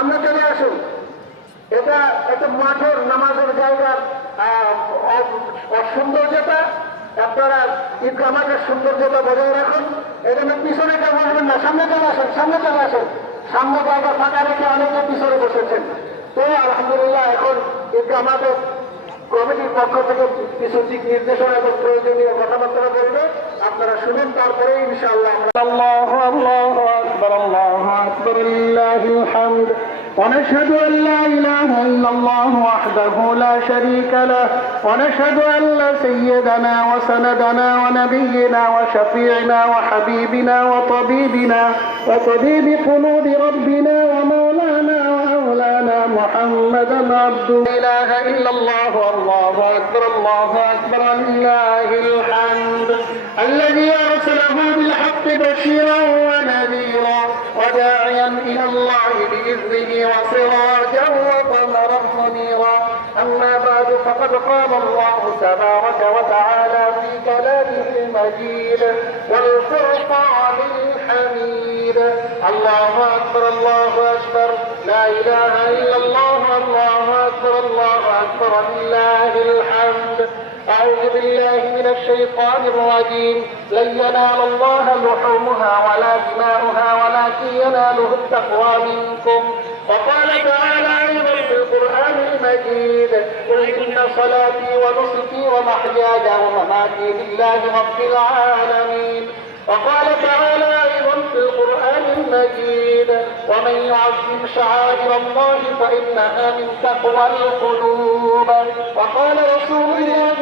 সামনে চলে আসুন। এটা একটা মাঠের নামাজের জায়গার সৌন্দর্যতা, আপনারা ঈদগাহ মাঠের সৌন্দর্যতা বজায় রাখুন। এজন্য পিছনে কেউ বসবেন না, সামনে চলে আসেন, সামনে চলে আসেন। সামনে জায়গা ফাঁকা রেখে অনেকে পিছনে বসেছেন। তো আলহামদুলিল্লাহ এখন ঈদগাহ মাঠের কমিটির পক্ষ থেকে কিছু দিক নির্দেশনা এবং প্রয়োজনীয় কথাবার্তা বলবে, আপনারা শুনুন, তারপরে ইনশাআল্লাহ আল্লাহু আল্লাহু আকবার, আল্লাহু আকবার, লিল্লাহিল হামদ। ونشهد أن لا إله إلا الله وحده لا شريك له، ونشهد أن سيدنا وسندنا ونبينا وشفيعنا وحبيبنا وطبيبنا وطبيب قلوب ربنا ومولانا ومولانا محمدا عبده. لا إله إلا الله، الله أكبر، الله أكبر، لله الحمد. الذي أرسله بالحق بشيرا ونذيرا وداعيا إلى الله بإذنه وسراجا وقمرا منيرا. أما بعد، فقد قال الله تبارك وتعالى في كلامه المجيد والفرقان الحميد: الله أكبر، الله أكبر، لا إله إلا الله، الله أكبر، الله أكبر، لله الحمد. أعوذ بالله من الشيطان الرجيم. لن ينال الله لحومها ولا دماؤها ولكن يناله التقوى منكم. وقال تعالى أيضا في القرآن المجيد: قل إن صلاتي ونسكي ومحياي ومماتي لله رب العالمين. وقال تعالى أيضا في القرآن المجيد: ومن يعظم شعائر الله فإنها من تقوى القلوب. وقال رسول الله